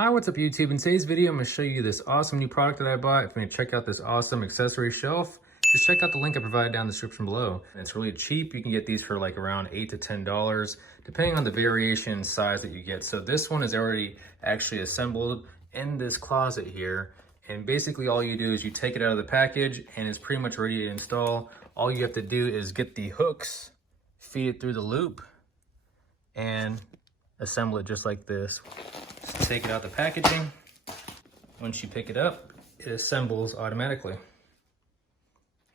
Hi, what's up YouTube? In today's video, I'm going to show you this awesome new product that I bought. If you want to check out this awesome accessory shelf, just check out the link I provided down in the description below. And it's really cheap. You can get these for like around $8 to $10, depending on the variation size that you get. So this one is already actually assembled in this closet here. And basically all you do is you take it out of the package and it's pretty much ready to install. All you have to do is get the hooks, feed it through the loop, and assemble it just like this. Just take it out the packaging. Once you pick it up, it assembles automatically.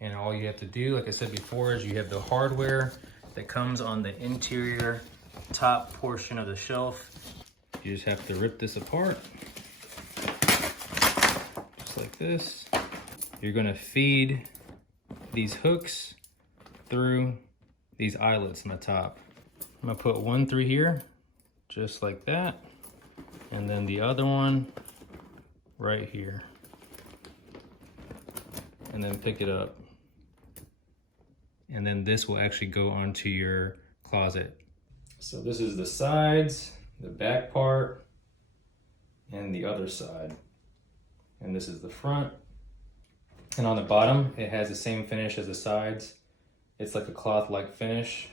And all you have to do, like I said before, is you have the hardware that comes on the interior top portion of the shelf. You just have to rip this apart, just like this. You're gonna feed these hooks through these eyelets on the top. I'm gonna put one through here, just like that. And then the other one right here. And then pick it up. And then this will actually go onto your closet. So this is the sides, the back part, and the other side. And this is the front. And on the bottom, it has the same finish as the sides. It's like a cloth-like finish.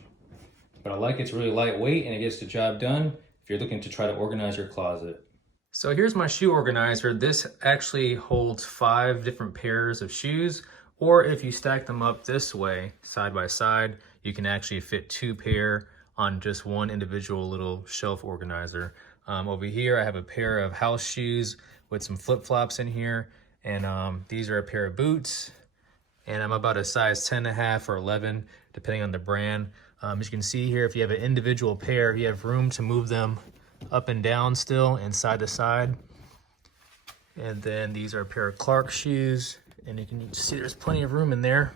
But I like it's really lightweight and it gets the job done if you're looking to try to organize your closet. So here's my shoe organizer. This actually holds 5 different pairs of shoes, or if you stack them up this way, side by side, you can actually fit 2 pair on just one individual little shelf organizer. Over here, I have a pair of house shoes with some flip-flops in here, and these are a pair of boots, and I'm about a size 10.5 or 11, depending on the brand. As you can see here, if you have an individual pair, you have room to move them up and down still and side to side. And then these are a pair of Clark shoes, and you can see there's plenty of room in there.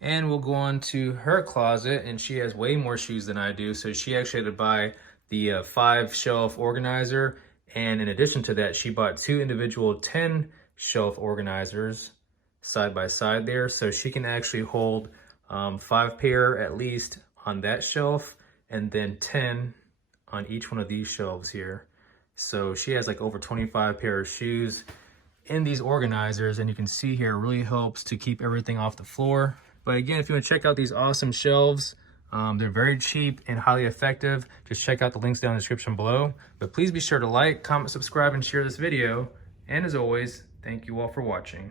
And we'll go on to her closet, and she has way more shoes than I do, so she actually had to buy the 5 shelf organizer, and in addition to that, she bought 2 individual 10 shelf organizers side by side there, so she can actually hold 5 pair at least on that shelf, and then 10 on each one of these shelves here. So she has like over 25 pair of shoes in these organizers, and you can see here it really helps to keep everything off the floor. But again, if you want to check out these awesome shelves, they're very cheap and highly effective. Just check out the links down in the description below. But please be sure to like, comment, subscribe, and share this video. And as always, thank you all for watching.